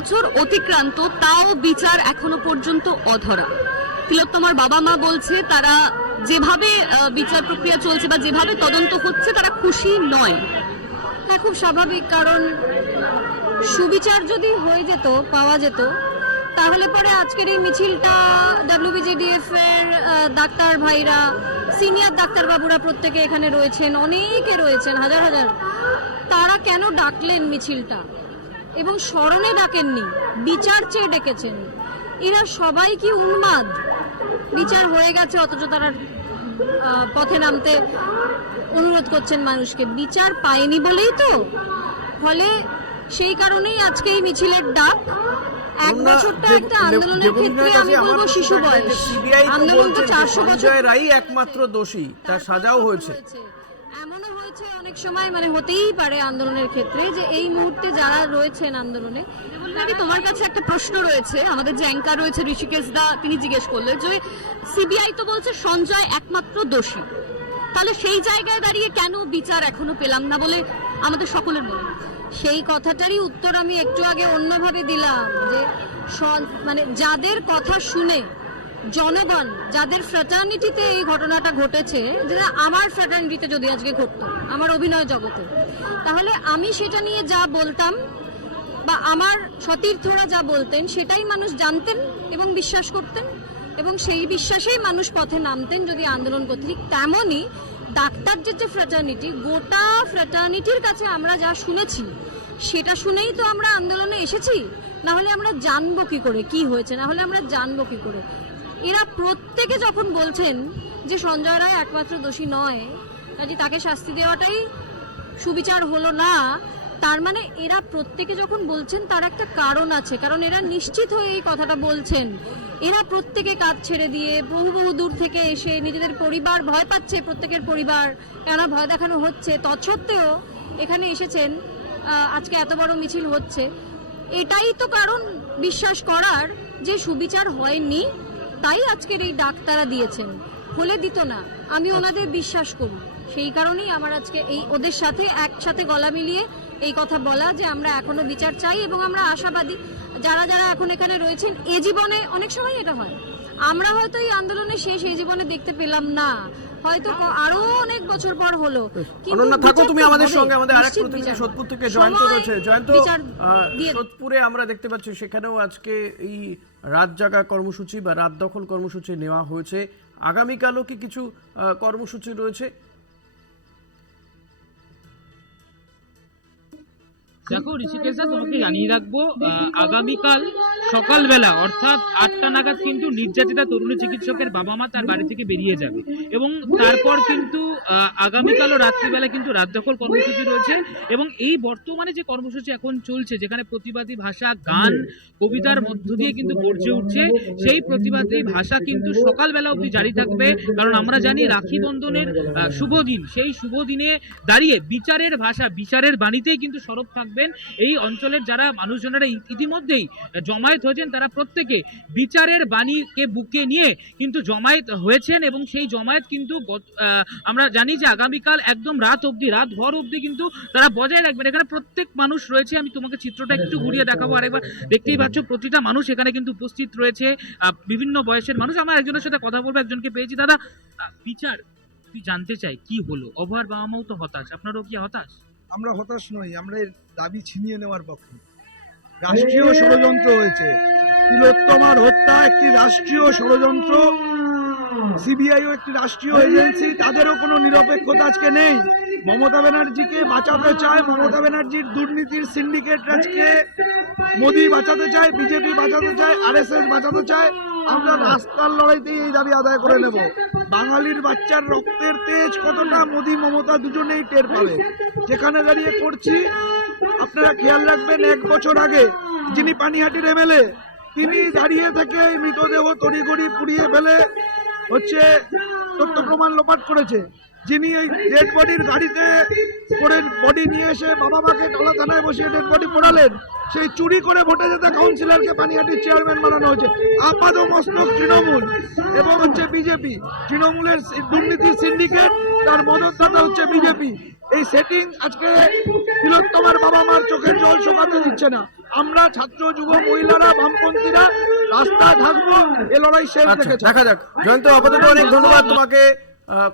বছর অতিক্রান্ত, তাও বিচার এখনও পর্যন্ত অধরা। তিলোত্তমার বাবা মা বলছে তারা যেভাবে বিচার প্রক্রিয়া চলছে বা যেভাবে তদন্ত হচ্ছে, তারা খুশি নয়। হ্যাঁ খুব স্বাভাবিক, কারণ সুবিচার যদি হয়ে যেত, পাওয়া যেত, তাহলে পরে আজকের এই মিছিলটা ডাব্লিউবিজিডিএফ এর ডাক্তার ভাইরা, সিনিয়র ডাক্তারবাবুরা প্রত্যেকে এখানে রয়েছেন, অনেকে রয়েছেন, হাজার হাজার। তারা কেন ডাকলেন মিছিলটা? এবং স্মরণে ডাকেননি বিচার চেয়ে ডেকেছেন। এরা সবাই কি উন্মাদ? বিচার হয়ে গেছে অথচ তারা পথে নামতে অনুরোধ করছেন মানুষকে। বিচার পায়নি বলেই তো? ফলে সেই কারণেই আজকে এই মিছিলের ডাক। এক বছরটা একটা আন্দোলনের ক্ষেত্রে আমি বলব শিশু বয়স। আন্দোলন তো চারশো বছর রাই একমাত্র দোষী তার সাজাও হয়েছে। এমনও হয়েছে অনেক সময় মানে হতেই পারে আন্দোলনের ক্ষেত্রে যে এই মুহূর্তে যারা রয়েছেন আন্দোলনে তোমার কাছে একটা প্রশ্ন রয়েছে। আমাদের যে অ্যাঙ্কার রয়েছে ঋষিকেশ দা, তিনি জিজ্ঞেস করলেন যে সিবিআই তো বলছে সঞ্জয় একমাত্র দোষী। তাহলে সেই জায়গায় দাঁড়িয়ে কেন বিচার এখনও পেলাম না বলে আমাদের সকলের মনে সেই কথাটারই উত্তর আমি একটু আগে অন্যভাবে দিলাম যে মানে যাদের কথা শুনে জনগণ যাদের ফ্র্যাটার্নিটিতে এই ঘটনাটা ঘটেছে যেটা আমার ফ্র্যাটার্নিটিতে যদি আজকে ঘটতো, আমার অভিনয় জগতে, তাহলে আমি সেটা নিয়ে যা বলতাম বা আমার সতীর্থরা যা বলতেন, সেটাই মানুষ জানতেন এবং বিশ্বাস করতেন এবং সেই বিশ্বাসেই মানুষ পথে নামতেন যদি আন্দোলন করতে। ঠিক তেমনই ডাক্তারদের যে ফ্র্যাটার্নিটি গোটা ফ্র্যাটার্নিটির কাছে আমরা যা শুনেছি, সেটা শুনেই তো আমরা আন্দোলনে এসেছি? না হলে আমরা জানব কি করে, কি হয়েছে? না হলে আমরা জানব কি করে? এরা প্রত্যেকে যখন বলছেন যে সঞ্জয় রায় একমাত্র দোষী নয় কাজে তাকে শাস্তি দেওয়াটাই সুবিচার হলো না, তার মানে এরা প্রত্যেকে যখন বলছেন তার একটা কারণ আছে, কারণ এরা নিশ্চিত হয়ে এই কথাটা বলছেন। এরা প্রত্যেকে কাজ ছেড়ে দিয়ে বহু বহু দূর থেকে এসে নিজেদের পরিবার ভয় পাচ্ছে, প্রত্যেকের পরিবার কেন ভয় দেখানো হচ্ছে। তৎসত্ত্বেও এখানে এসেছেন আজকে এত বড় মিছিল হচ্ছে। এটাই তো কারণ বিশ্বাস করার যে সুবিচার হয়নি তাই আজকের এই ডাক তারা দিয়েছেন। হলে দিত না। আমি ওনাদের বিশ্বাস করি। সেই কারণেই আমার আজকে এই ওদের সাথে একসাথে গলা মিলিয়ে এই কথা বলা যে আমরা এখনও বিচার চাই এবং আমরা আশাবাদী। যারা যারা এখন এখানে রয়েছেন এ জীবনে অনেক সময় এটা হয়। আমরা হয়তো এই আন্দোলনে শেষ এই জীবনে দেখতে পেলাম না। হয়তো আরও অনেক বছর পর হলো। কিন্তু অনন্যা থাকো তুমি আমাদের সঙ্গে। আমাদের আরেক প্রতিনিধি সোদপুর থেকে জয়ন্ত রয়েছে। জয়ন্ত সোদপুরে আমরা দেখতে পাচ্ছি সেখানেও আজকে এই রাত জাগা কর্মসূচি বা রাত দখল কর্মসূচি নেওয়া হয়েছে। আগামীকালও কি কিছু কর্মসূচি রয়েছে? দেখো, ঋষিকেশা তোমাকে জানিয়ে রাখব আগামীকাল সকালবেলা, অর্থাৎ আটটা নাগাদ কিন্তু নির্যাতিতা তরুণী চিকিৎসকের বাবা মা তার বাড়ি থেকে বেরিয়ে যাবে। এবং তারপর কিন্তু আগামীকালও রাত্রিবেলা কিন্তু রাত দখল কর্মসূচি রয়েছে। এবং এই বর্তমানে যে কর্মসূচি এখন চলছে, যেখানে প্রতিবাদী ভাষা, গান, কবিতার মধ্য দিয়ে কিন্তু গর্জে উঠছে, সেই প্রতিবাদী ভাষা কিন্তু সকালবেলা অবধি জারি থাকবে। কারণ আমরা জানি, রাখি বন্ধনের শুভ দিন। সেই শুভ দিনে দাঁড়িয়ে বিচারের ভাষা, বিচারের বাণীতেই কিন্তু সরব থাকবেন। এই অঞ্চলের যারা মানুষজনেরা ইতিমধ্যেই জমায়েত হয়েছেন, তারা প্রত্যেকে বিচারের বাণীকে বুকে নিয়ে কিন্তু জমায়েত হয়েছেন এবং সেই জমায়েত কিন্তু আমরা জানি যে আগামীকাল একদম রাত অবধি, রাত ভর অবধি কিন্তু তারা বজায় রাখবেন। এখানে প্রত্যেক মানুষ রয়েছে। আমি তোমাকে চিত্রটা একটু ঘুরিয়ে দেখাবো। আরেকবার দেখতেই পাচ্ছ, প্রতিটা মানুষ এখানে কিন্তু উপস্থিত রয়েছে। বিভিন্ন বয়সের মানুষ। আমার একজনের সাথে কথা বলব, একজনকে পেয়েছি। দাদা বিচার জানতে চাই কি হলো? অভার বাবা মাও তো হতাশ। আপনারও কি হতাশ? আমরা হতাশ নই, আমরা এর দাবি ছিনিয়ে নেওয়ার পক্ষে। রাষ্ট্রীয় ষড়যন্ত্র হয়েছে। তিলোত্তমার হত্যা একটি রাষ্ট্রীয় ষড়যন্ত্র। সিবিআইও একটি রাষ্ট্রীয় এজেন্সি, তাদেরও কোনো নিরপেক্ষতা আজকে নেই। মমতা ব্যানার্জিকে বাঁচাতে চায়, মমতা ব্যানার্জির দুর্নীতির সিন্ডিকেট আজকে মোদি বাঁচাতে চায়, বিজেপি বাঁচাতে চায় আরএসএস বাঁচাতে চায়, আমরা রাস্তার লড়াইতেই এই দাবি আদায় করে নেব। বাঙালির বাচ্চার রক্তের তেজ কতটা মোদি, মমতা দুজনেই টের পাবে। যেখানে দাঁড়িয়ে করছি, আপনারা খেয়াল রাখবেন, এক বছর আগে যিনি পানিহাটির এমএলএ তিনি দাঁড়িয়ে থেকে মৃতদেহ তড়িঘড়ি পুড়িয়ে ফেলে হচ্ছে তথ্য প্রমাণ লোপাট করেছে। যিনি এই ডেড বডির গাড়িতে করে বডি নিয়ে এসে বাবা মাকে টলা থানায় বসিয়ে ডেড বডি পোড়ালেন সেই চুরি করে ভোটে যেতে কাউন্সিলরকে পানিহাটির চেয়ারম্যান বানানো হয়েছে। আপাদ মস্তক তৃণমূল এবং হচ্ছে বিজেপি তৃণমূলের দুর্নীতির সিন্ডিকেট তার মদতদাতা হচ্ছে বিজেপি এই সেটিং আজকে তিলোত্তমার বাবা মার চোখের জল শোকাতে দিচ্ছে না। আমরা ছাত্র যুব মহিলারা বামপন্থীরা রাস্তায় থাকব এ লড়াই শেষ আচ্ছা দেখা যাক। জয়ন্ত আপাতত অনেক ধন্যবাদ তোমাকে।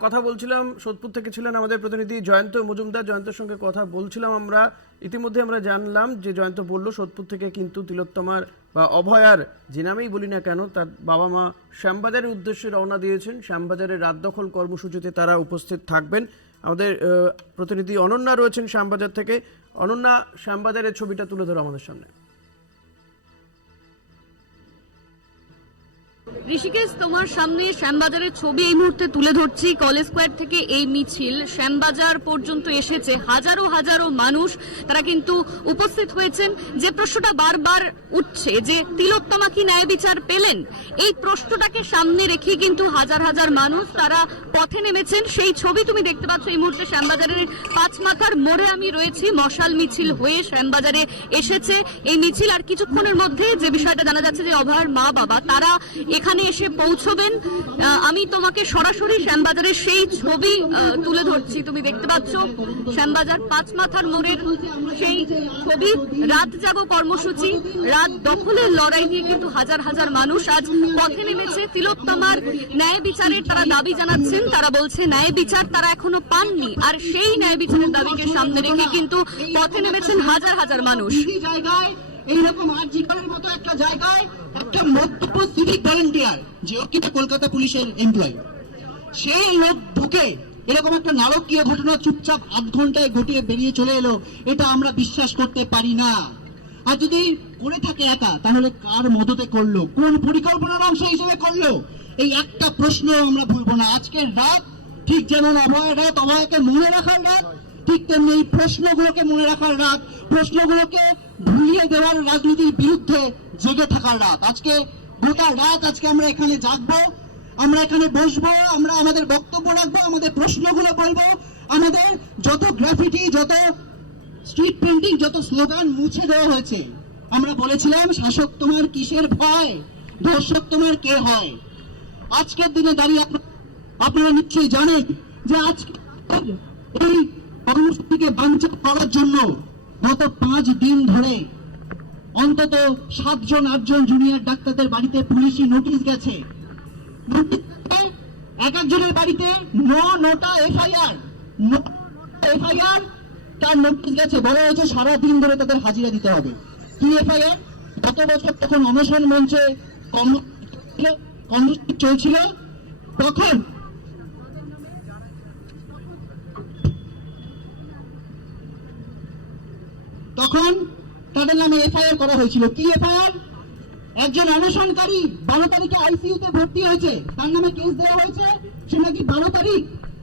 কথা বলছিলাম, সোদপুর থেকে ছিলেন আমাদের প্রতিনিধি জয়ন্ত মজুমদার। জয়ন্তের সঙ্গে কথা বলছিলাম আমরা। ইতিমধ্যে আমরা জানলাম যে জয়ন্ত বলল, সোদপুর থেকে কিন্তু তিলোত্তমার বা অভয়ার যে নামেই বলি না কেন, তার বাবা মা শ্যামবাজারের উদ্দেশ্যে রওনা দিয়েছেন। শ্যামবাজারের রাত দখল কর্মসূচিতে তারা উপস্থিত থাকবেন। আমাদের প্রতিনিধি অনন্যা রয়েছেন শ্যামবাজার থেকে। অনন্যা, শ্যামবাজারের ছবিটা তুলে ধরো আমাদের সামনে। ঋষিকেশ, তোমার সামনে শ্যামবাজারের ছবি এই মুহূর্তে তুলে ধরছি। কলেজ স্কোয়ার থেকে এই মিছিল শ্যামবাজার পর্যন্ত এসেছে। হাজারো হাজারো মানুষ তারা কিন্তু উপস্থিত হয়েছেন। যে প্রশ্নটা বারবার উঠছে যে, তিলোত্তমা কি ন্যায় বিচার পেলেন? এই প্রশ্নটাকে সামনে রেখে কিন্তু হাজার হাজার মানুষ তারা পথে নেমেছেন। সেই ছবি তুমি দেখতে পাচ্ছ এই মুহূর্তে শ্যামবাজারের পাঁচ মাথার মোড়ে আমি রয়েছি। মশাল মিছিল হয়ে শ্যামবাজারে এসেছে। এই মিছিল আর কিছুক্ষণের মধ্যে যে বিষয়টা জানা যাচ্ছে যে, অভয়ার মা বাবা তারা এখানে এসে পৌঁছবেন। আমি তোমাকে সরাসরি শ্যামবাজারের সেই ছবি তুলে ধরছি। তুমি দেখতে পাচ্ছ, শ্যামবাজার পাঁচ মাথার মোড়ের সেই ছবি। রাত জাগো কর্মসূচি, রাত দখলের লড়াই নিয়ে কিন্তু হাজার হাজার মানুষ আজ পথে নেমেছে। তিলোত্তমার ন্যায় বিচারের তারা দাবি জানাচ্ছেন, তারা বলছে, ন্যায় বিচার তারা এখনও পাননি। আর সেই ন্যায় বিচারের দাবিকে সামনে রেখে কিন্তু পথে নেমেছেন হাজার হাজার মানুষ। এইরকম আর্জিকালের মতো একটা জায়গায় একটা মন্তব্য সিভিক ভলেন্টিয়ার যে কিনা কলকাতা পুলিশের এমপ্লয়ি সেই লোক ঢুকে এরকম একটা নারকীয় ঘটনা চুপচাপ আধ ঘন্টায় ঘটিয়ে বেরিয়ে চলে এলো, এটা আমরা বিশ্বাস করতে পারি না। আর যদি করে থাকে একা, তাহলে কার মদতে করল? কোন পরিকল্পনার অংশ হিসেবে করল? এই একটা প্রশ্ন আমরা ভুলবো না। আজকের রাত ঠিক যেমন অভয়ের রাত, অভয়কে মনে রাখার রাত ঠিক তেমনি এই প্রশ্নগুলোকে মনে রাখার রাত, প্রশ্নগুলোকে ভুলিয়ে দেওয়ার রাজনীতির বিরুদ্ধে জেগে থাকার রাত। আজকে গোটা রাত আজকে আমরা এখানে জাগবো, আমরা এখানে বসবো, আমরা আমাদের বক্তব্য রাখব, আমাদের প্রশ্নগুলো বলব, আমাদের যত গ্রাফিটি, যত স্ট্রিট পেন্টিং যত স্লোগান মুছে দেওয়া হয়েছে, আমরা বলেছিলাম, শাসক তোমার কিসের ভয় দর্শক তোমার কে হয়? আজকের দিনে দাঁড়িয়ে আপনা- আপনারা নিশ্চয়ই জানেন যে আজকে এই কর্মসূচিকে বাঞ্চাল করার জন্য গত পাঁচ দিন ধরে অন্তত সাতজন, আটজন জুনিয়র ডাক্তারদের বাড়িতে পুলিশি নোটিশ গেছে। এক একজনের বাড়িতে ন নটা এফআইআর এফআইআর তার নোটিশ গেছে। বলা হয়েছে সারা দিন ধরে তাদের হাজিরা দিতে হবে। কি এফআইআর গত বছর তখন অনশন মঞ্চে কর্ম- কর্মসূচি চলছিল, তখন তখন তাদের নামে এফআইআর করা হয়েছিল। কি এফআইআর? একজন অনশনকারী বারো তারিখে আইসিইউতে ভর্তি হয়েছে। তার নামে কেস দেওয়া হয়েছে। সে নাকি বারো তারিখ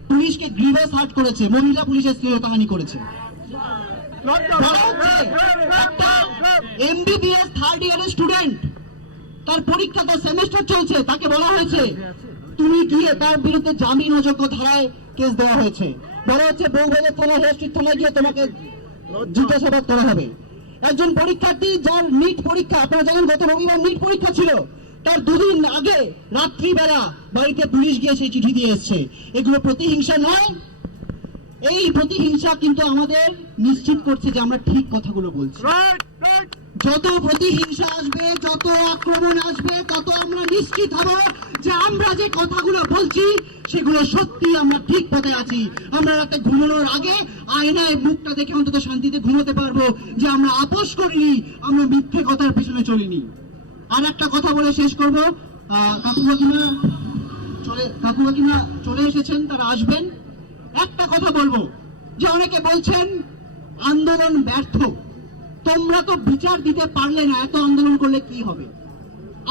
পুলিশকে গ্রিভাস হার্ট করেছে। মহিলা পুলিশের শ্লীলতাহানি করেছে। এমবিবিএস থার্ড ইয়ারের স্টুডেন্ট তার পরীক্ষা তার সেমিস্টার চলছে, তাকে বলা হয়েছে, তুমি গিয়ে তার বিরুদ্ধে জামিন অযোগ্য ধারায় কেস দেওয়া হয়েছে। বলা হচ্ছে বউবাজার থানা হেস্টির থানায় গিয়ে তোমাকে জিজ্ঞাসাবাদ করা হবে। একজন পরীক্ষার্থী যার নিট পরীক্ষা, আপনারা জানেন গত রবিবার নিট পরীক্ষা ছিল, তার দুদিন আগে রাত্রিবেলা বাড়িতে পুলিশ গিয়ে সেই চিঠি দিয়ে এসছে। এগুলো প্রতিহিংসা নয়। এই প্রতিহিংসা কিন্তু আমাদের নিশ্চিত করছে যে আমরা ঠিক কথাগুলো বলছি। যত প্রতিহিংসা আসবে, যত আক্রমণ আসবে, তত আমরা নিশ্চিত হব যে আমরা যে কথাগুলো বলছি, সেগুলো সত্যি আমরা ঠিক পথে আছি। আমরা রাতে ঘুমানোর আগে আয়নায় মুখটা দেখে অন্তত শান্তিতে ঘুমোতে পারব যে আমরা আপোষ করিনি, আমরা মিথ্যে কথার পেছনে চলিনি। আর একটা কথা বলে শেষ করব। কাকু কাকিমা চলে কাকু কাকিমা চলে এসেছেন, তারা আসবেন। একটা কথা বলব, যে অনেকে বলছেন, আন্দোলন ব্যর্থ। তোমরা তো বিচার দিতে পারলে না, এত আন্দোলন করলে কি হবে?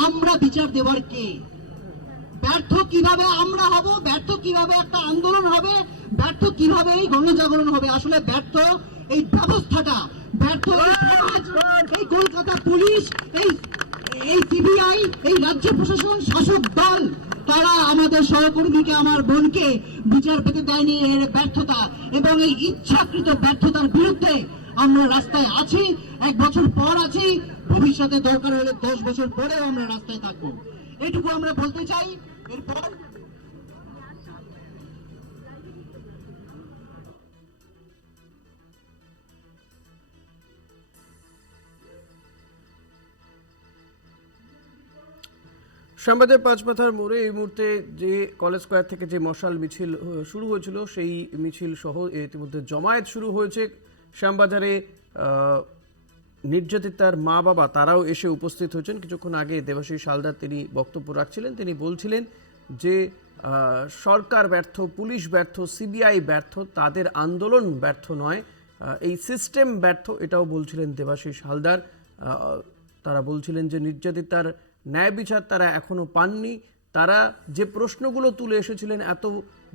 আমরা বিচার দেওয়ার কে? ব্যর্থ কীভাবে আমরা হব? ব্যর্থ কীভাবে একটা আন্দোলন হবে? ব্যর্থ কীভাবে এই গণজাগরণ হবে? আসলে ব্যর্থ এই ব্যবস্থাটা, ব্যর্থ এই কলকাতা পুলিশ, এই এই সিবিআই, এই রাজ্য প্রশাসন, শাসক দল, তারা আমাদের সহকর্মীকে, আমার বোনকে বিচার পেতে দেয়নি এর ব্যর্থতা এবং এই ইচ্ছাকৃত ব্যর্থতার বিরুদ্ধে আমরা রাস্তায় আছি, এক বছর পর আছি, ভবিষ্যতে দরকার হলে দশ বছর পরেও আমরা রাস্তায় থাকব। এটুকু আমরা বলতে চাই, এরপর পাঁচ মাথার মোড়ে এই মুহূর্তে যে কলেজ স্কোয়ার থেকে যে মশাল মিছিল শুরু হয়েছিল, সেই মিছিল সহ ইতিমধ্যে জমায়েত শুরু হয়েছে। শ্যামবাজারে নির্যাতিতার মা বাবা তারাও এসে উপস্থিত হয়েছেন। কিছুক্ষণ আগে দেবাশিস হালদার তিনি বক্তব্য রাখছিলেন। তিনি বলছিলেন যে সরকার ব্যর্থ, পুলিশ ব্যর্থ, সিবিআই ব্যর্থ, তাদের আন্দোলন ব্যর্থ নয় এই সিস্টেম ব্যর্থ, এটাও বলছিলেন দেবাশিস হালদার। তারা বলছিলেন যে নির্যাতিতার ন্যায় বিচার তারা এখনও পাননি। তারা যে প্রশ্নগুলো তুলে এসেছিলেন এত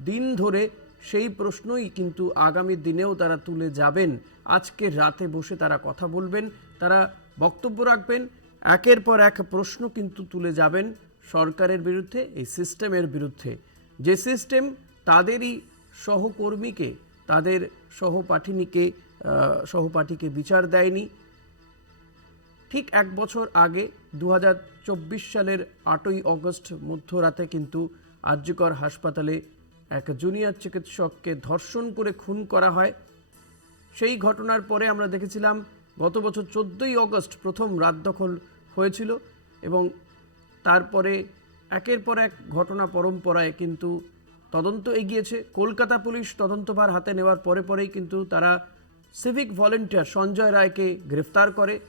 দিন ধরে সেই প্রশ্নই কিন্তু আগামী দিনেও তারা তুলে যাবেন। আজকে রাতে বসে তারা কথা বলবেন, তারা বক্তব্য রাখবেন। একের পর এক প্রশ্ন কিন্তু তুলে যাবেন সরকারের বিরুদ্ধে, এই সিস্টেমের বিরুদ্ধে। যে সিস্টেম তাদেরই সহকর্মীকে, তাদের সহপাঠিনীকে সহপাঠীকে বিচার দেয়নি। ঠিক এক বছর আগে দু হাজার চব্বিশ সালের আটই অগস্ট মধ্যরাতে কিন্তু আর্যকর হাসপাতালে এক জুনিয়র চিকিৎসককে ধর্ষণ করে খুন করা হয়। সেই ঘটনার পরে আমরা দেখেছিলাম, গত বছর চোদ্দোই অগস্ট প্রথম রাত দখল হয়েছিল এবং তারপরে একের পর এক ঘটনা পরম্পরায় কিন্তু তদন্ত এগিয়েছে। কলকাতা পুলিশ তদন্তভার হাতে নেওয়ার পরে পরেই কিন্তু তারা সিভিক ভলেন্টিয়ার সঞ্জয় রায়কে গ্রেফতার করে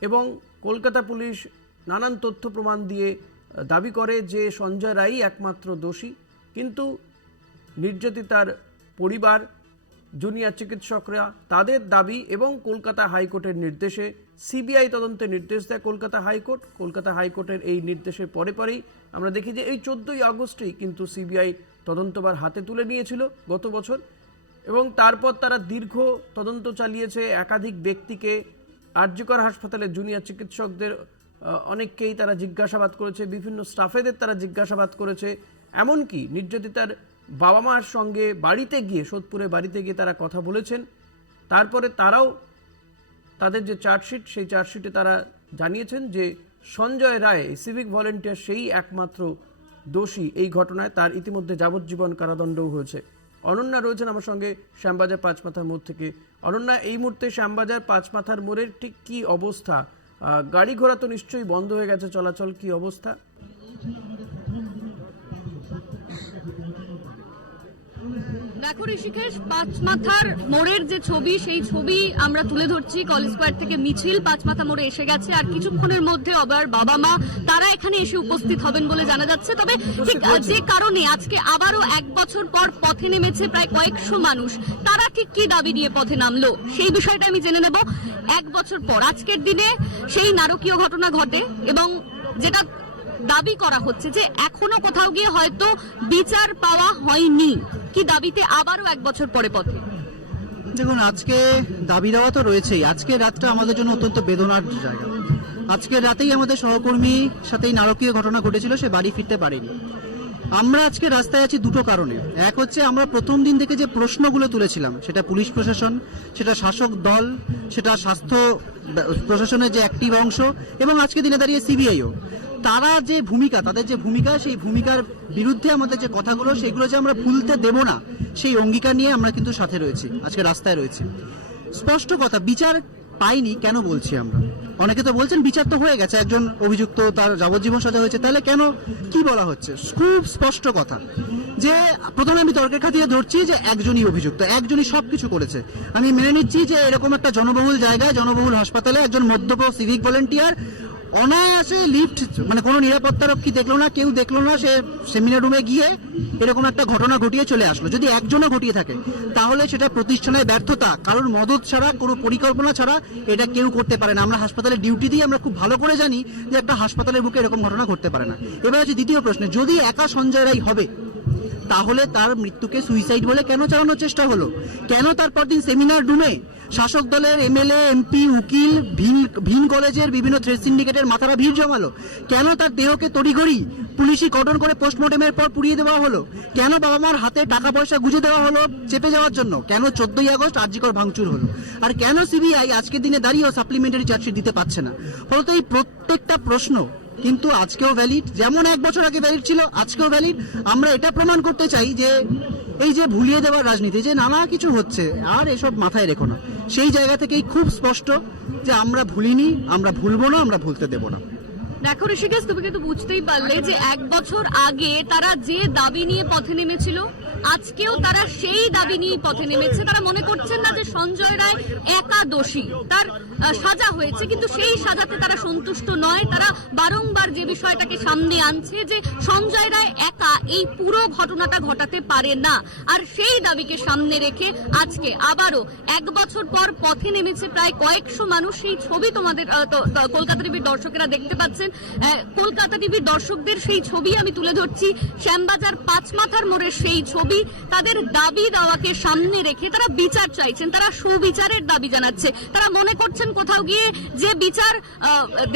এবং কলকাতা পুলিশ নানান তথ্য প্রমাণ দিয়ে দাবি করে যে সঞ্জয় রায়ই একমাত্র দোষী। কিন্তু নির্যাতিতার পরিবার, জুনিয়র চিকিৎসকরা তাদের দাবি এবং কলকাতা হাইকোর্টের নির্দেশে, সিবিআই তদন্তের নির্দেশ দেয় কলকাতা হাইকোর্ট। কলকাতা হাইকোর্টের এই নির্দেশের পরে পরেই আমরা দেখি যে এই চোদ্দোই আগস্টেই কিন্তু সিবিআই তদন্তবার হাতে তুলে নিয়েছিল গত বছর এবং তারপর তারা দীর্ঘ তদন্ত চালিয়েছে একাধিক ব্যক্তিকে। আর্যকর হাসপাতালে জুনিয়র চিকিৎসকদের অনেককেই তারা জিজ্ঞাসাবাদ করেছে, বিভিন্ন স্টাফেদের তারা জিজ্ঞাসাবাদ করেছে। এমনকি নির্যাতিতার বাবা মার সঙ্গে বাড়িতে গিয়ে সোদপুরে বাড়িতে গিয়ে তারা কথা বলেছেন। তারপরে তারাও তাদের যে চার্জশিট, সেই চার্জশিটে তারা জানিয়েছেন যে সঞ্জয় রায়, সিভিক ভলেন্টিয়ার, সেই একমাত্র দোষী এই ঘটনায় তার ইতিমধ্যে যাবজ্জীবন কারাদণ্ডও হয়েছে। অনন্যা রয়েছেন আমার সঙ্গে শ্যামবাজার পাঁচমাথার মোড় থেকে। অনন্যা, এই মুহূর্তে শ্যামবাজার পাঁচমাথার মোড়ের ঠিক কি অবস্থা? গাড়ি ঘোড়া তো নিশ্চয়ই বন্ধ হয়ে গেছে, চলাচল কি অবস্থা? দেখো ঋষিকেশ পাঁচমাথার মোড়ের যে ছবি সেই ছবি আমরা তুলে ধরছি। কলেজ স্কোয়ার থেকে মিছিল পাঁচমাথা মোড়ে এসে গেছে আর কিছুক্ষণের মধ্যে আবার বাবা মা তারা এখানে এসে উপস্থিত হবেন বলে জানা যাচ্ছে। তবে ঠিক যে কারণে আজকে আবারও এক বছর পর পথে নেমেছে প্রায় কয়েকশো মানুষ। তারা ঠিক কি দাবি নিয়ে পথে নামলো সেই বিষয়টা আমি জেনে নেব। এক বছর পর আজকের দিনে সেই নারকীয় ঘটনা ঘটে এবং যেটা দাবি করা হচ্ছে যে এখনও কোথাও গিয়ে হয়তো বিচার পাওয়া হয়নি। কি দাবিতে আবারও এক বছর পরে পথে? দেখুন, আজকে দাবি দেওয়া তো রয়েছেই। আজকের রাতটা আমাদের জন্য অত্যন্ত বেদনার জায়গা। আজকের রাতেই আমাদের সহকর্মী সাথে এই নারকীয় ঘটনা ঘটেছিল, সে বাড়ি ফিরতে পারেনি। আমরা আজকে রাস্তায় আছি দুটো কারণে। এক হচ্ছে, আমরা প্রথম দিন থেকে যে প্রশ্নগুলো তুলেছিলাম, সেটা পুলিশ প্রশাসন, সেটা শাসক দল, সেটা স্বাস্থ্য, প্রশাসনের যে অ্যাক্টিভ অংশ, এবং আজকে দিনে দাঁড়িয়ে সিবিআইও। তারা যে ভূমিকা, তাদের যে ভূমিকা, সেই ভূমিকার বিরুদ্ধে আমাদের যে কথাগুলো, সেগুলো যে আমরা ভুলতে দেব না, সেই অঙ্গীকার নিয়ে আমরা কিন্তু সাথে রয়েছি, আজকে রাস্তায় রয়েছি। স্পষ্ট কথা, বিচার পাইনি, কেন বলছি আমরা? অনেকে তো বলছেন, বিচার তো হয়ে গেছে, একজন অভিযুক্ত তার যাবজ্জীবন সাজা হয়েছে, তাহলে কেন, কি বলা হচ্ছে? খুব স্পষ্ট কথা, যে প্রথমে আমি তর্কের খাতিরে ধরছি যে একজনই অভিযুক্ত, একজনই সবকিছু করেছে। আমি মেনে নিচ্ছি যে এরকম একটা জনবহুল জায়গায়, জনবহুল হাসপাতালে একজন মদ্যপ সিভিক ভলেন্টিয়ার অনায়াসে লিফট মানে কোনো নিরাপত্তা রক্ষী দেখল না, কেউ দেখল না, সে সেমিনার রুমে গিয়ে এরকম একটা ঘটনা ঘটিয়ে চলে আসলো। যদি একজনও ঘটিয়ে থাকে, তাহলে সেটা প্রতিষ্ঠানের ব্যর্থতা, কারোর মদত ছাড়া, কোনো পরিকল্পনা ছাড়া এটা কেউ করতে পারে না। আমরা হাসপাতালে ডিউটি দিয়ে আমরা খুব ভালো করে জানি যে একটা হাসপাতালের বুকে এরকম ঘটনা ঘটতে পারে না। এবার আছে দ্বিতীয় প্রশ্ন, যদি একা সঞ্জয় রায় হবে, তাহলে তার মৃত্যুকে সুইসাইড বলে কেন চালানোর চেষ্টা হলো? কেন তারপর দিন সেমিনার রুমে শাসক দলের এমএলএ, এমপি, উকিল, ভিন ভিন কলেজের বিভিন্ন থ্রেড সিন্ডিকেটের মাথারা ভিড় জমালো। কেন তার দেহকে তড়িঘড়ি পুলিশি কটন করে পোস্টমর্টমের পর পুড়িয়ে দেওয়া হলো? কেন বাবা মার হাতে টাকা পয়সা গুজে দেওয়া হলো চেপে যাওয়ার জন্য? কেন চোদ্দই আগস্ট আর্যিকর ভাঙচুর হলো? আর কেন সিবিআই আজকের দিনে দাঁড়িয়েও সাপ্লিমেন্টারি চার্জশিট দিতে পারছে না? ফলত এই প্রত্যেকটা প্রশ্ন কিন্তু আজকেও ভ্যালিড যেমন এক বছর আগে ভ্যালিড ছিল, আজকেও ভ্যালিড আমরা এটা প্রমাণ করতে চাই যে এই যে ভুলিয়ে দেওয়ার রাজনীতি, যে নানা কিছু হচ্ছে, আর এসব মাথায় রেখো না। সেই জায়গা থেকেই খুব স্পষ্ট যে আমরা ভুলিনি, আমরা ভুলবো না, আমরা ভুলতে দেবো না। দেখো ঋষিকেশ, তুমি কিন্তু বুঝতেই পারলে যে এক বছর আগে তারা যে দাবি নিয়ে পথে নেমেছিল আজকেও তারা সেই দাবি নিয়ে পথে নেমেছে। তারা মনে করছেন না যে সঞ্জয় রায় একা দোষী তার সাজা হয়েছে, কিন্তু সেই সাজাতে তারা সন্তুষ্ট নয়। তারা বারংবার যে বিষয়টাকে সামনে আনছে যে সঞ্জয় রায় একা এই পুরো ঘটনাটা ঘটাতে পারে না। আর সেই দাবিকে সামনে রেখে আজকে আবারও এক বছর পর পথে নেমেছে প্রায় কয়েকশো মানুষ। সেই ছবি তোমাদের কলকাতা টিভির দর্শকেরা দেখতে পাচ্ছেন। কলকাতা টিভির দর্শকদের সেই ছবি আমি তুলে ধরছি। শ্যামবাজার পাঁচ মাথার মোড়ের সেই ছবি। তাদের দাবি দাওয়াকে সামনে রেখে তারা বিচার চাইছেন, তারা সুবিচারের দাবি জানাচ্ছে। তারা মনে করছেন কোথাও গিয়ে যে বিচার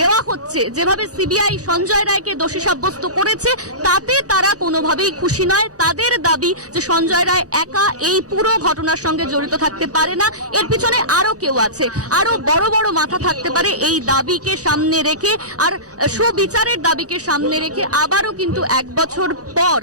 দেওয়া হচ্ছে, যেভাবে সিবিআই সঞ্জয় রায়কে দোষী সাব্যস্ত করেছে, তাতে তারা কোনোভাবেই খুশি নয়। তাদের দাবি যে সঞ্জয় রায় একা এই পুরো ঘটনার সঙ্গে জড়িত থাকতে পারে না, এর পিছনে আরও কেউ আছে। আরও বড় বড় মাথা থাকতে পারে এই দাবিকে সামনে রেখে, আর সুবিচারের দাবিকে সামনে রেখে আবারও কিন্তু এক বছর পর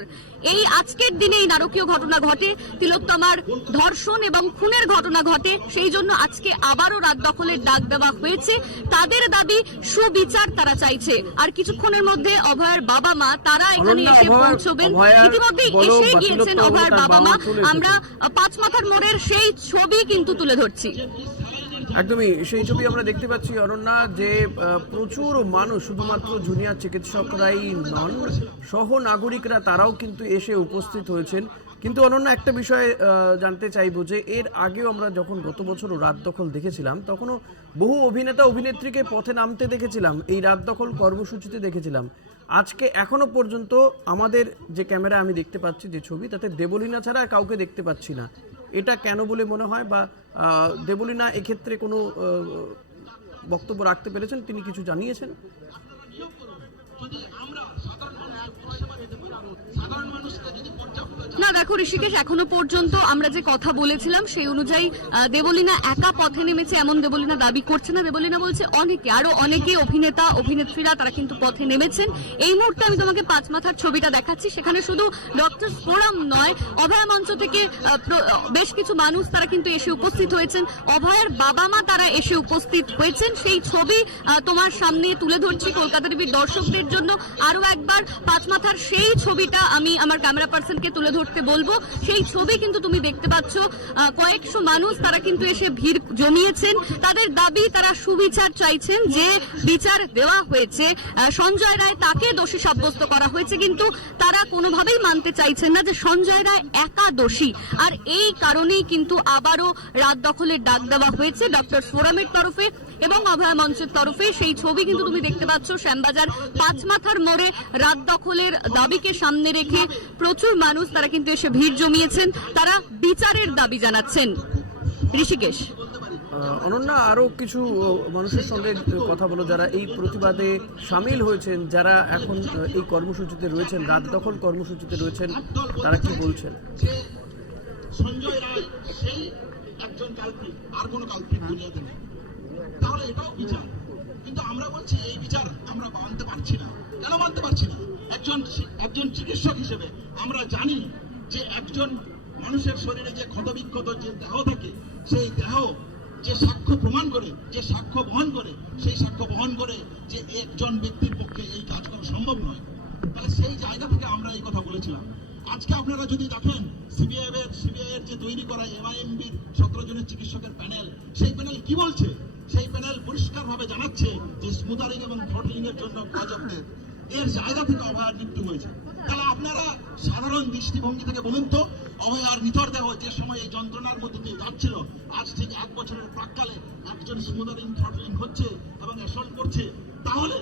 এই আজকের দিনে এই নারকীয় ঘটনা ঘটে তিলোত্তমার ধর্ষণ এবং খুনের ঘটনা ঘটে সেই জন্য আজকে আবারও রাত দখলের ডাক দেওয়া হয়েছে। তাদের দাবি সুবিচার তারা চাইছে। আর কিছুক্ষণের মধ্যে অভয়ের বাবা মা তারা এখানে এসে পৌঁছবেন। অভয়ার ইতিমধ্যেই এসে গিয়েছেন অভয়ের বাবা মা। আমরা পাঁচ মাথার মোড়ের সেই ছবি কিন্তু তুলে ধরছি। একদমই, সেই ছবি আমরা দেখতে পাচ্ছি অনন্যা যে প্রচুর মানুষ, শুধুমাত্র জুনিয়র চিকিৎসকরাই নন, সহ নাগরিকরা তারাও কিন্তু এসে উপস্থিত হয়েছেন। কিন্তু অনন্য, একটা বিষয় জানতে চাইব যে, এর আগেও আমরা যখন গত বছর রাত দখল দেখেছিলাম, তখনও বহু অভিনেতা, অভিনেত্রীকে পথে নামতে দেখেছিলাম, এই রাত দখল কর্মসূচিতে দেখেছিলাম। আজকে এখনও পর্যন্ত আমাদের যে ক্যামেরা আমি দেখতে পাচ্ছি, যে ছবি, তাতে দেবলীনা ছাড়া কাউকে দেখতে পাচ্ছি না। এটা কেন বলে মনে হয় বা দেবলীনা এক্ষেত্রে কোনো বক্তব্য রাখতে পেরেছেন? তিনি কিছু জানিয়েছেন? না, দেখো ঋষিকেশ, এখনও পর্যন্ত আমরা যে কথা বলেছিলাম সেই অনুযায়ী দেবলীনা একা পথে নেমেছে এমন দেবলীনা দাবি করছে না। দেবলীনা বলছে অনেকে, আরও অনেকে অভিনেতা, অভিনেত্রীরা তারা কিন্তু পথে নেমেছেন। এই মুহূর্তে আমি তোমাকে পাঁচ মাথার ছবিটা দেখাচ্ছি। সেখানে শুধু ডক্টর ফোরাম নয় অভয় মঞ্চ থেকে বেশ কিছু মানুষ তারা কিন্তু এসে উপস্থিত হয়েছেন। অভয়ের বাবা মা তারা এসে উপস্থিত হয়েছেন। সেই ছবি তোমার সামনে তুলে ধরছি কলকাতা টিভির দর্শকদের জন্য। আরও একবার পাঁচ মাথার সেই ছবিটা আমি আমার ক্যামেরা পার্সনকে তুলে ধরতে বলব। সেই ছবি কিন্তু তুমি দেখতে পাচ্ছ। কয়েকশো মানুষ তারা কিন্তু এসে ভিড় জমিয়েছেন। তাদের দাবি তারা সুবিচার চাইছেন যে বিচার দেওয়া হয়েছে। সঞ্জয় রায় তাকে দোষী সাব্যস্ত করা হয়েছে। কিন্তু তারা কোনোভাবেই মানতে চাইছেন না যে সঞ্জয় রায় একা দোষী। আর এই কারণেই কিন্তু আবারও রাত দখলের ডাক দেওয়া হয়েছে। ডক্টর ফোরামের তরফে এবং অভয় মঞ্চের তরফে সেই ছবি কিন্তু তুমি দেখতে পাচ্ছ শ্যামবাজার পাঁচ মাথার মোড়ে রাত দখলের দাবিকে সামনে রেখে প্রচুর মানুষ তারা কিন্তু এসে ভিড় জমিয়েছেন। তারা বিচারের দাবি জানাচ্ছেন। ঋষিকেশ। অনন্যা আরও কিছু মানুষের সঙ্গে কথা বলো যারা এই প্রতিবাদে সামিল হয়েছেন যারা এখন এই কর্মসূচিতে রয়েছেন রাত দখল কর্মসূচিতে রয়েছেন তারা কি বলছেন? সঞ্জয় রায় সেই একজন কাল্পিক আর কোনো কাল্পিক দুনিয়াতে নেই তাহলে এটাও বিচার। কিন্তু আমরা বলছি, এই বিচার আমরা মানতে পারছি না। কেন মানতে পারছি না? একজন একজন চিকিৎসক হিসেবে আমরা জানি যে একজন মানুষের শরীরে যে ক্ষতবিক্ষত যে দেহ থাকে, সেই দেহ যে সাক্ষ্য প্রমাণ করে, যে সাক্ষ্য বহন করে, সেই সাক্ষ্য বহন করে যে একজন ব্যক্তির পক্ষে এই কাজ করা সম্ভব নয়। তাহলে সেই জায়গা থেকে আমরা এই কথা বলেছিলাম। আজকে আপনারা যদি দেখেন সিবিআই এর সিবিআই এর যে তৈরি করা এমআইএমবির সতেরো জনের চিকিৎসকের প্যানেল, সেই প্যানেল কি বলছে? সেই প্যানেল পরিষ্কার ভাবে জানাচ্ছে যে স্মুদারিং এবং থ্রটলিং এর জন্য কাজ এর জায়গা থেকে অভয়ার মৃত্যু হয়েছে। তাহলে আপনারা সাধারণ দৃষ্টিভঙ্গি থেকে বলুন তো, অভয়ার নিথর দেহ যে সময় এই যন্ত্রণার মধ্যে দিয়ে যাচ্ছিল, আজ থেকে এক বছরের প্রাককালে একজন স্মুদারিং থ্রটলিং হচ্ছে এবং অ্যাসল্ট করছে, তাহলে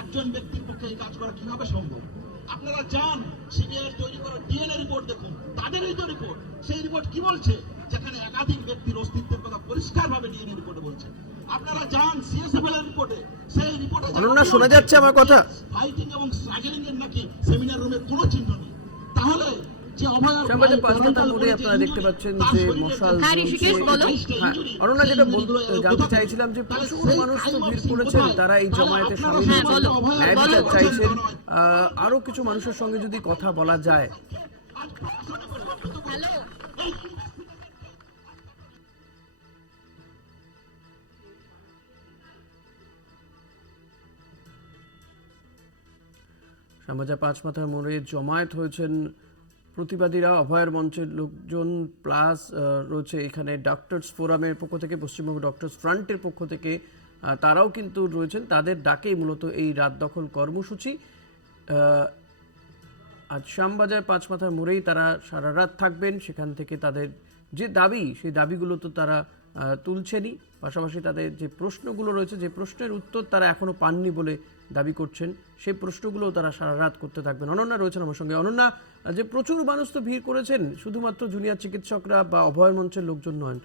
একজন ব্যক্তির পক্ষে এই কাজ করা কীভাবে সম্ভব? আপনারা যান সিবিআই তৈরি করা ডিএনএ রিপোর্ট দেখুন, তাদেরই তো রিপোর্ট। সেই রিপোর্ট কি বলছে? যেখানে একাধিক ব্যক্তির অস্তিত্বের কথা পরিষ্কারভাবে ডিএনএ রিপোর্টে বলছে। আপনারা যান সিএসএফএল এর রিপোর্টে। সেই রিপোর্টে অনন্যা, শোনা যাচ্ছে আমার কথা? ফাইটিং এবং স্ট্রাগলিং এর নাকি সেমিনার রুমে কোনো চিহ্ন নেই। তাহলে আপনারা দেখতে পাচ্ছেন যে মশাল হ্যাঁ। হ্যাঁ, অনন্যা যেটা বলতে জানতে চাইছিলাম যে প্রচুর মানুষ তো ভিড় করেছেন তারা এই জমায়েতে সামিল হয়েছেন বলো, ন্যায় বলো। বিচার চাইছেন। আহ, আরও কিছু মানুষের সঙ্গে যদি কথা বলা যায়। হ্যালো। শ্যামবাজার পাঁচ মাথার মোড়ে জমায়েত হয়েছেন প্রতিবাদীরা, অভয়ের মঞ্চের লোকজন, প্লাস রয়েছে এখানে ডক্টরস ফোরামের পক্ষ থেকে, পশ্চিমবঙ্গ ডক্টরস ফ্রন্টের পক্ষ থেকে তারাও কিন্তু রয়েছেন। তাদের ডাকেই মূলত এই রাত দখল কর্মসূচি। আজ শ্যামবাজার পাঁচ মাথার মোড়েই তারা সারা রাত থাকবেন। সেখান থেকে তাদের যে দাবি, সেই দাবিগুলো তো তারা তুলছেনই। পাশাপাশি তাদের যে প্রশ্নগুলো রয়েছে, যে প্রশ্নের উত্তর তারা এখনও পাননি বলে দাবি করছেন, সেই প্রশ্নগুলো তারা সারা রাত করতে থাকবেন। অনন্যা রয়েছেন আমার সঙ্গে। অনন্যা, যে প্রচুর মানুষ তো ভিড় করেছেন, শুধুমাত্র জুনিয়র চিকিৎসকরা বা অভয় মঞ্চের লোকজন নন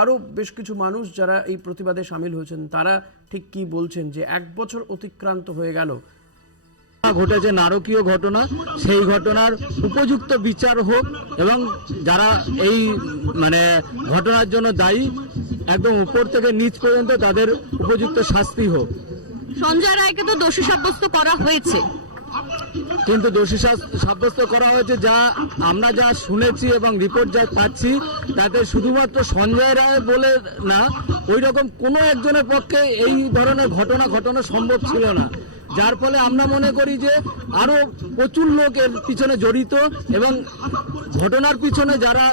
আরও বেশ কিছু মানুষ যারা এই প্রতিবাদে সামিল হয়েছেন, তারা ঠিক কি বলছেন যে এক বছর অতিক্রান্ত হয়ে গেল ঘটেছে নারকীয় ঘটনা। সেই ঘটনার উপযুক্ত বিচার হোক এবং যারা এই মানে ঘটনার জন্য দায়ী একদম উপর থেকে নিচ পর্যন্ত তাদের উপযুক্ত শাস্তি হোক। সঞ্জয় রায়কে তো দোষী সাব্যস্ত করা হয়েছে। কিন্তু দোষী সাব্যস্ত করা হয়েছে যা আমরা যা শুনেছি এবং রিপোর্ট যা পাচ্ছি তাতে শুধুমাত্র সঞ্জয় রায় বলে না ওই রকম কোনো একজনের পক্ষে এই ধরনের ঘটনা ঘটানো সম্ভব ছিল না। যার ফলে আমরা মনে করি যে আরও প্রচুর লোক এর পিছনে জড়িত এবং ঘটনার পিছনে যারা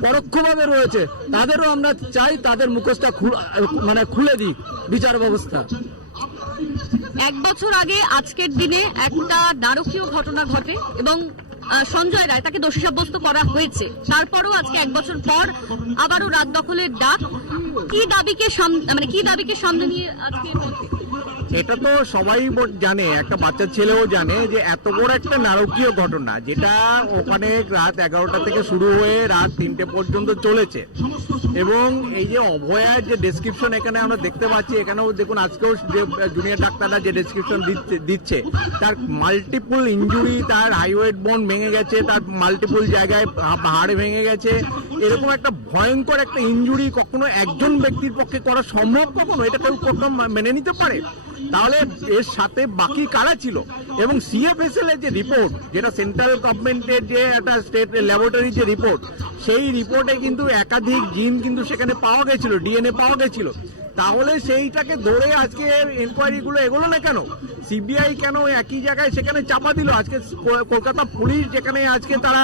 পরোক্ষভাবে রয়েছে, তাদেরও আমরা চাই তাদের মুখোশটা মানে খুলে দিক, বিচার ব্যবস্থা। এক বছর আগে আজকের দিনে একটা নারকীয় ঘটনা ঘটে এবং সঞ্জয় রায় তাকে দোষী সাব্যস্ত করা হয়েছে। তারপরও আজকে এক বছর পর আবারও রাত দখলের ডাক। কি দাবিকে সাম- মানে কি দাবিকে সামনে নিয়ে আজকে? এটা তো সবাই জানে, একটা বাচ্চা ছেলেও জানে যে এত বড় একটা নারকীয় ঘটনা, যেটা ওখানে রাত এগারোটা থেকে শুরু হয়ে রাত তিনটে পর্যন্ত চলেছে। এবং এই যে অভয়ার যে ডেসক্রিপশন এখানে আমরা দেখতে পাচ্ছি, এখানেও দেখুন আজকেও যে জুনিয়র ডাক্তাররা যে ডেসক্রিপশন দিচ্ছে দিচ্ছে, তার মাল্টিপুল ইঞ্জুরি তার হাইওয়েট বোন ভেঙে গেছে, তার মাল্টিপুল জায়গায় হাড় ভেঙে গেছে। এরকম একটা ভয়ঙ্কর একটা ইঞ্জুরি কখনো একজন ব্যক্তির পক্ষে করা সম্ভব কখনো? এটা কেউ কখনো মেনে নিতে পারে? তাহলে এর সাথে বাকি কারা ছিল? এবং সিএফএসএল এর যে রিপোর্ট যেটা সেন্ট্রাল গভর্নমেন্টের যে একটা স্টেট ল্যাবরেটরি যে রিপোর্ট সেই রিপোর্টে কিন্তু একাধিক জিন কিন্তু সেখানে পাওয়া গেছিল ডিএনএ পাওয়া গেছিল। তাহলে সেইটাকে ধরে আজকে এনকোয়ারি গুলো এগোলো না কেন? সিবিআই কেন একই জায়গায় সেখানে চাপা দিল? আজকে কলকাতা পুলিশ যেখানে আজকে তারা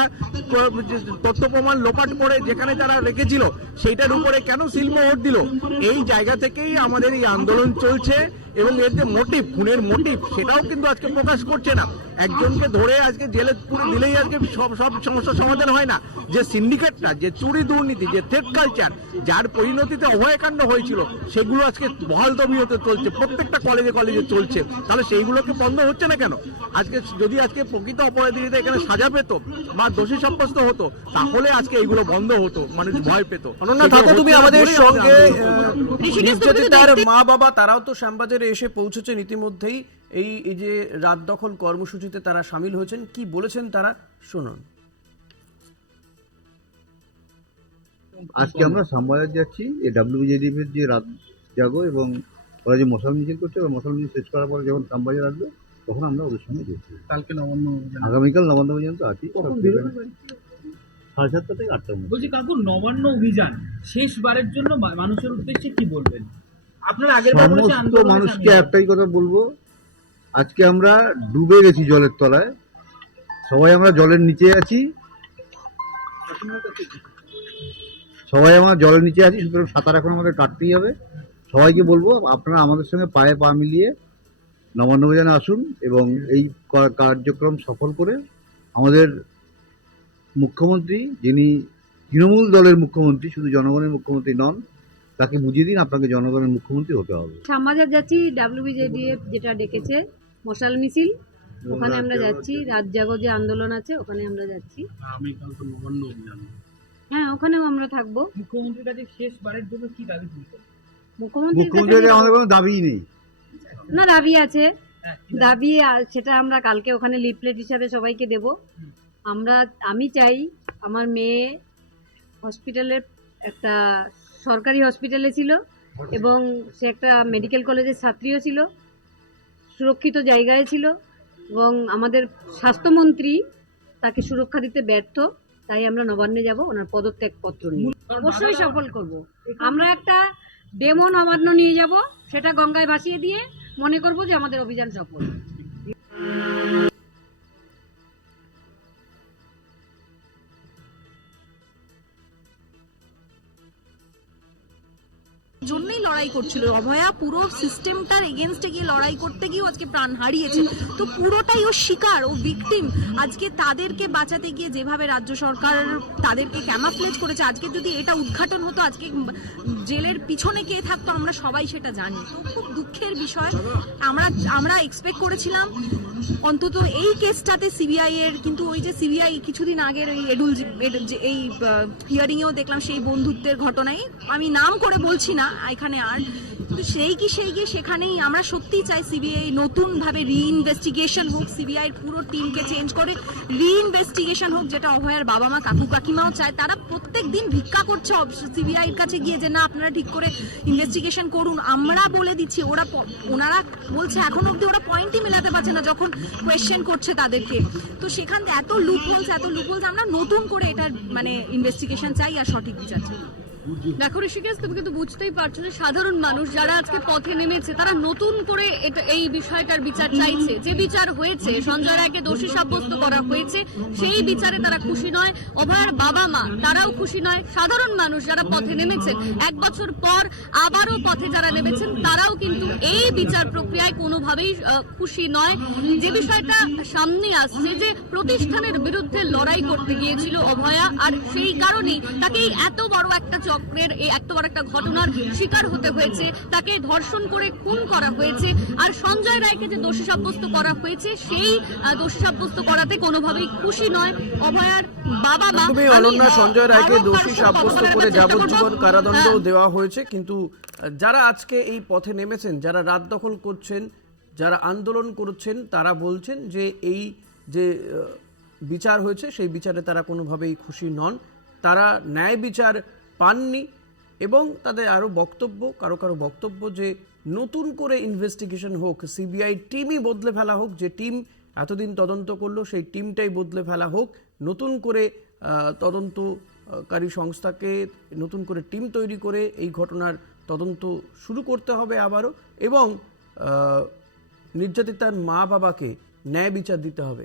তথ্য প্রমাণ লোপাট করে যেখানে তারা রেখেছিল, সেইটার উপরে কেন সিলমোহর দিল? এই জায়গা থেকেই আমাদের এই আন্দোলন চলছে। এবং এর যে মোটিভ খুনের মোটিভ সেটাও কিন্তু আজকে প্রকাশ করছে না। একজনকে ধরে আজকে জেলে পুরে দিলেই আজকে সব সব সমস্যার সমাধান হয় না। যে সিন্ডিকেটটা যে চুরি দুর্নীতি যে থ্রেড কালচার যার পরিণতিতে অভয়কাণ্ড হয়েছিল সেগুলো আজকে বহাল তবিয়তে চলছে প্রত্যেকটা কলেজে কলেজে চলছে। তাহলে সেইগুলোকে বন্ধ হচ্ছে না কেন? আজকে যদি আজকে প্রকৃত অপরাধীরা এখানে সাজা পেত বা দোষী সাব্যস্ত হতো তাহলে আজকে এইগুলো বন্ধ হতো মানুষ ভয় পেত। অনন্যা থাকো তুমি না আমাদের সঙ্গে আন্দোলন। ঋষিকেশ, তুমি তো নির্যাতিতার দেখতে- মা বাবা তারাও তো শ্যামবাজারে এসে পৌঁছেছেন ইতিমধ্যেই। এই এই যে রাত দখল কর্মসূচিতে তারা সামিল হয়েছেন কি বলেছেন তারা? শুনুন। আজকে আমরা সামবাজার যাচ্ছি এই ডাব্লিউবিজেডিএফ এর যে রাত জাগো এবং ওরা যে মশাল মিছিল করছে ওরা মশাল মিছিল শেষ করার পরে যখন সামবাজার আসবে তখন আমরা ওদের সঙ্গে যাচ্ছি কালকে নবান্ন আগামীকাল নবান্ন পর্যন্ত আছি সাড়ে সাতটা থেকে আটটার মধ্যে। বলছি কাকু নবান্ন অভিযান শেষবারের জন্য মানুষের উদ্দেশ্যে কি বলবেন? সমস্ত মানুষকে একটাই কথা বলব আজকে আমরা ডুবে গেছি জলের তলায়। সবাই আমরা জলের নিচে আছি। সবাই আমরা জলের নিচে আছি সুতরাং সাঁতার এখন আমাদের কাটতেই হবে। সবাইকে বলব আপনারা আমাদের সঙ্গে পায়ে পা মিলিয়ে নবান্ন অভিযানে আসুন এবং এই কার্যক্রম সফল করে আমাদের মুখ্যমন্ত্রী যিনি তৃণমূল দলের মুখ্যমন্ত্রী শুধু জনগণের মুখ্যমন্ত্রী নন তাকে বুঝিয়ে দিন আপনাকে জনগণের মুখ্যমন্ত্রী হতে হবে। শ্যামবাজার যাচ্ছি ডাব্লিউবিজেডিএফ যেটা ডেকেছে মশাল মিছিল ওখানে আমরা যাচ্ছি রাত জাগো যে আন্দোলন আছে ওখানে আমরা যাচ্ছি। হ্যাঁ ওখানেও আমরা থাকব। মুখ্যমন্ত্রীর কাছে শেষবারের জন্য কি দাবি মুখ্যমন্ত্রীর আমাদের কোনো দাবিই নেই। না দাবি আছে। হ্যাঁ, দাবি? সেটা আমরা কালকে ওখানে লিফলেট হিসাবে সবাইকে দেব। আমরা আমি চাই আমার মেয়ে হসপিটালের একটা সরকারি হসপিটালে ছিল এবং সে একটা মেডিকেল কলেজের ছাত্রীও ছিল, সুরক্ষিত জায়গায় ছিল এবং আমাদের স্বাস্থ্যমন্ত্রী তাকে সুরক্ষা দিতে ব্যর্থ, তাই আমরা নবান্নে যাব, ওনার পদত্যাগপত্র নিয়ে। অবশ্যই সফল করব। আমরা একটা ডেমো নবান্ন নিয়ে যাব, সেটা গঙ্গায় ভাসিয়ে দিয়ে মনে করব যে আমাদের অভিযান সফল। করছিল। অভয়া পুরো সিস্টেমটার এগেনস্টে গিয়ে লড়াই করতে গিয়েও আজকে প্রাণ হারিয়েছে। তো পুরোটাই ও শিকার, ও ভিকটিম আজকে তাদেরকে বাঁচাতে গিয়ে যেভাবে রাজ্য সরকার তাদেরকে ক্যামাফ্লেজ করেছে আজকে যদি এটা উদ্ঘাটন হতো, আজকে জেলের পিছনে কে থাকতো, আমরা সবাই সেটা জানি। তো খুব দুঃখের বিষয়। আমরা আমরা এক্সপেক্ট করেছিলাম। অন্তত এই কেসটাতে সিবিআই এর, কিন্তু ওই যে সিবিআই কিছুদিন আগের এই এডুল এই হিয়ারিং এও দেখলাম সেই বন্ধুত্বের ঘটনায়। আমি নাম করে বলছি না, এখানে আর কিন্তু সেই কি সেই গিয়ে সেখানেই আমরা সত্যি চাই সিবিআই নতুন ভাবে রিইনভেস্টিগেশন হোক সিবিআই পুরো টিমকে চেঞ্জ করে রিইনভেস্টিগেশন হোক, যেটা অভয়ার বাবা মা, কাকু কাকিমাও চায়, তারা প্রত্যেক দিন ভিক্ষা করছে সিবিআই এর কাছে গিয়ে যে, না, আপনারা ঠিক করে ইনভেস্টিগেশন করুন। আমরা বলে দিচ্ছি, ওরা ওনারা বলছে, এখন অবধি ওরা পয়েন্টই মেলাতে পারছে না, যখন কোয়েশ্চেন করছে তাদেরকে। তো সেখান থেকে এত লুপহোলস এত লুপহোলস আমরা নতুন করে এটার মানে ইনভেস্টিগেশন চাই আর সঠিক বিচার চাই। দেখো ঋষিকেশ, তুমি কিন্তু বুঝতেই পারছ যে সাধারণ মানুষ যারা আজকে পথে নেমেছে, তারা নতুন করে এটা, এই বিষয়টার বিচার চাইছে। যে বিচার হয়েছে, সঞ্জয় রায়কে দোষী সাব্যস্ত করা হয়েছে, সেই বিচারে তারা খুশি নয়। অভয়ার বাবা মা, তারাও খুশি নয়। সাধারণ মানুষ যারা পথে নেমেছেন, এক বছর পর আবারও পথে যারা নেমেছেন, তারাও কিন্তু এই বিচার প্রক্রিয়ায় কোনোভাবেই খুশি নয়। যে বিষয়টা সামনে আসছে যে প্রতিষ্ঠানের বিরুদ্ধে লড়াই করতে গিয়েছিল অভয়া, আর সেই কারণেই তাকে এত বড় একটা চক্রের এই এত বড় একটা ঘটনার শিকার হতে হয়েছে। তাকে ধর্ষণ করে খুন করা হয়েছে। আর সঞ্জয় রায়কে যে দোষী সাব্যস্ত করা হয়েছে সেই দোষী সাব্যস্ত করাতে কোনোভাবেই খুশি নয়। অভয়ার বাবা মা তুমি অনন্যা সঞ্জয় রায়কে দোষী সাব্যস্ত করে যাবজ্জীবন কারাদণ্ড হ্যাঁ। দেওয়া হয়েছে কিন্তু যারা আজকে এই পথে নেমেছেন যারা রাত দখল করছেন যারা আন্দোলন করছেন তারা বলছেন যে এই যে বিচার হয়েছে সেই বিচারে তারা কোনোভাবেই খুশি নন। তারা ন্যায় বিচার পাননি এবং তাদের আরও বক্তব্য, কারও কারও বক্তব্য যে নতুন করে ইনভেস্টিগেশন হোক সিবিআই টিমই বদলে ফেলা হোক, যে টিম এতদিন তদন্ত করল, সেই টিমটাই বদলে ফেলা হোক, নতুন করে তদন্তকারী সংস্থাকে নতুন করে টিম তৈরি করে এই ঘটনার তদন্ত শুরু করতে হবে আবারও এবং নির্যাতিতার মা বাবাকে ন্যায় বিচার দিতে হবে।